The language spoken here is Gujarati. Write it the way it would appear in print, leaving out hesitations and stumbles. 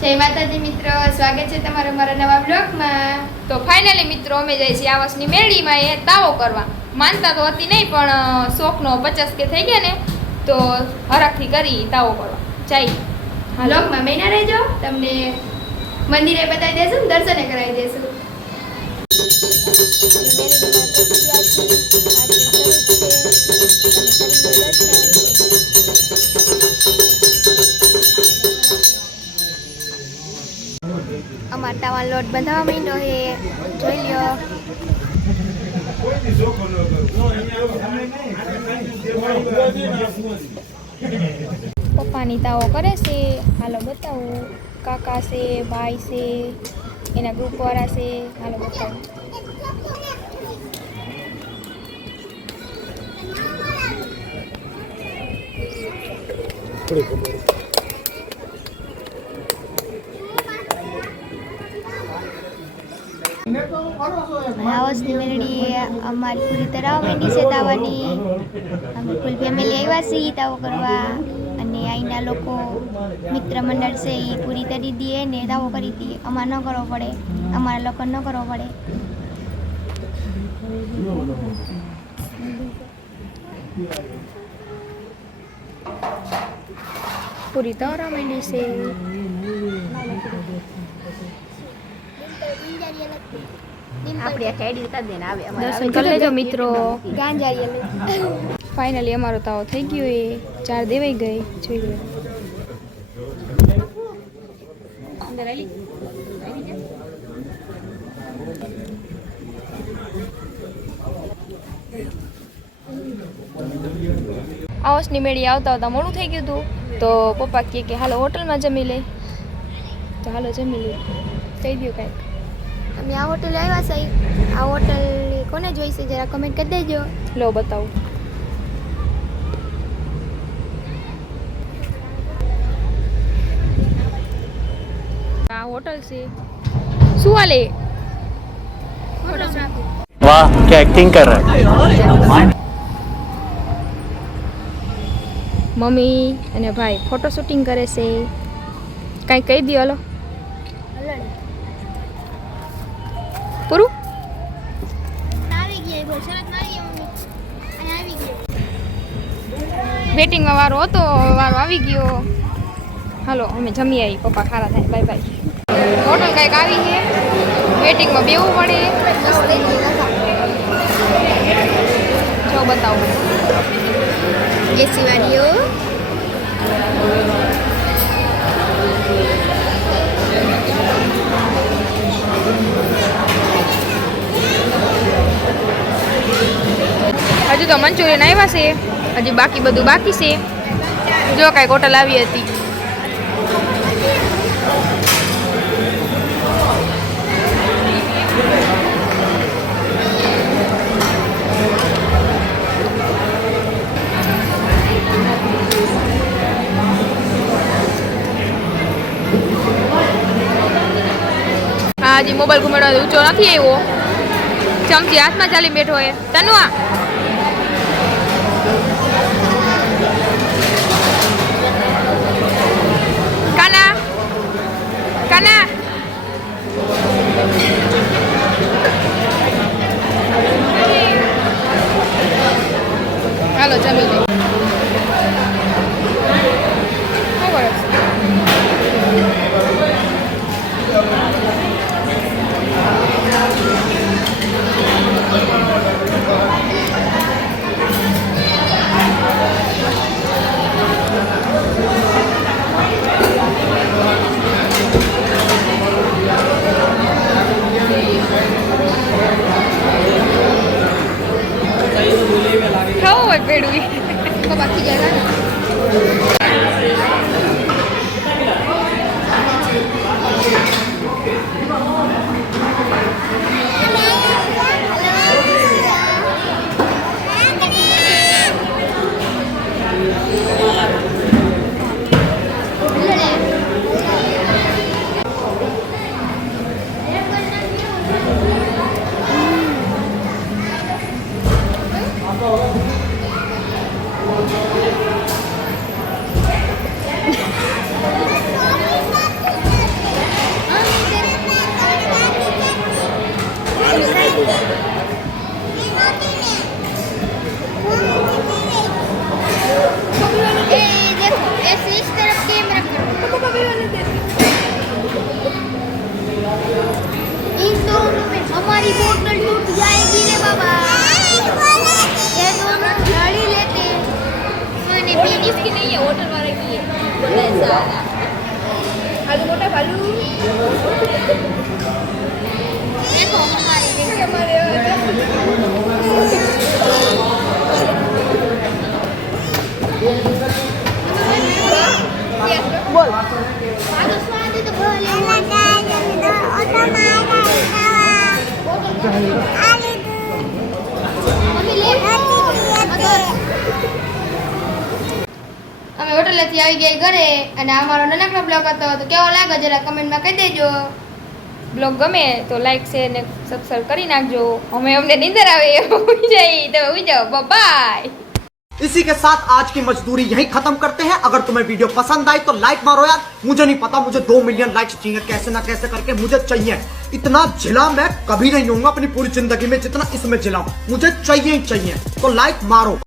જય માતાજી મિત્રો, સ્વાગત છે તમારું મારા નવા બ્લોગમાં. તો ફાઇનલી મિત્રો અમે જઈએ છીએ આ વર્ષની મેળીમાં એ તાવો કરવા. માનતા તો હતી નહીં, પણ શોખનો 50 કે થઈ ગયા ને તો હરખથી કરી તાવો કરવા જઈ. બ્લોગમાં મહિના રહેજો, તમને મંદિરે બતાવી દેશું, દર્શને કરાવી દેશું. અમારા તાવાનો લોટ બંધાવા માંડ્યો છે, જોઈ લ્યો. પપ્પાની તાવો કરે છે, હાલો બતાવું. કાકા છે, ભાઈ છે, એના ગ્રુપવાળા છે, હાલો બતાવું. હાઉસની મેલડી અમારી પૂરી તરફ માંડી છે તાવાની. અમે ફૂલ ફેમિલી આવ્યા છીએ તાવો કરવા, અને અહીંના લોકો મિત્ર મંડળ છે એ પૂરી કરી દઈએ ને તાવો કરી દઈએ. અમારે ન કરવો પડે, અમારા લોકો ન કરવો પડે. પૂરી તરફ માંડી છે. દર્શન કરી લેજો મિત્રો. ફાઇનલી અમારો તાવો થઈ ગયો, એ 4 દેવાઈ ગઈ. જોઈ લો. આવસની મેળી આવતા આવતા મોડું થઈ ગયું હતું, તો પપ્પા કહે કે હાલો હોટલમાં જમી લે. તો હાલો જમી લે. કહી દો કાંઈક. અમે આ હોટલ આવ્યા છીએ. આ હોટલ કોને જોઈશે જરા કમેન્ટ કરી દેજો. લો બતાવું. આ હોટલ છે. શું હાલે? वाह क्या एक्टिंग कर रहा है. મમ્મી અને ભાઈ ફોટો શૂટિંગ કરે છે. કાંઈ કહી દો હાલો. પૂરું વેટિંગમાં વારો હતો, વારો આવી ગયો. હાલો અમે જમી આવી. પપ્પા ખારા થાય. Bye bye. હોટલ કાંઈક આવી છે, વેટિંગમાં બેવું પડે. જો બતાવું એસી વાળીઓ. હજુ તો મંચુરિયન આવ્યા છે, હજી બાકી બધું બાકી છે. જો કાંઈક હોટલ આવી હતી. હા, હજી મોબાઈલ ઘુમાડવા ઊંચો નથી આવ્યો. ચમચી હાથમાં ચાલી બેઠો હોય. તનવા કાના કાના હાલો જમી લે. करूँ देखो बोल અમે હોટલેથી આવી ગયા ઘરે અને અમારો નાનકડો બ્લોગ હતો તો કેવો લાગે જરા કમેન્ટમાં કહી દેજો. બ્લોગ ગમે તો લાઈક શેર ને સબસ્ક્રાઇબ કરી નાખજો. અમને નીંદર આવે ઉઈ જાય તો ઉઈ જાઓ. બાય. इसी के साथ आज की मजदूरी यहीं खत्म करते हैं. अगर तुम्हें वीडियो पसंद आई तो लाइक मारो यार. मुझे नहीं पता, मुझे 2 मिलियन लाइक्स चाहिए कैसे ना कैसे करके मुझे चाहिए. इतना झिला मैं कभी नहीं होऊंगा अपनी पूरी जिंदगी में जितना इसमें झिला. मुझे चाहिए ही चाहिए. तो लाइक मारो.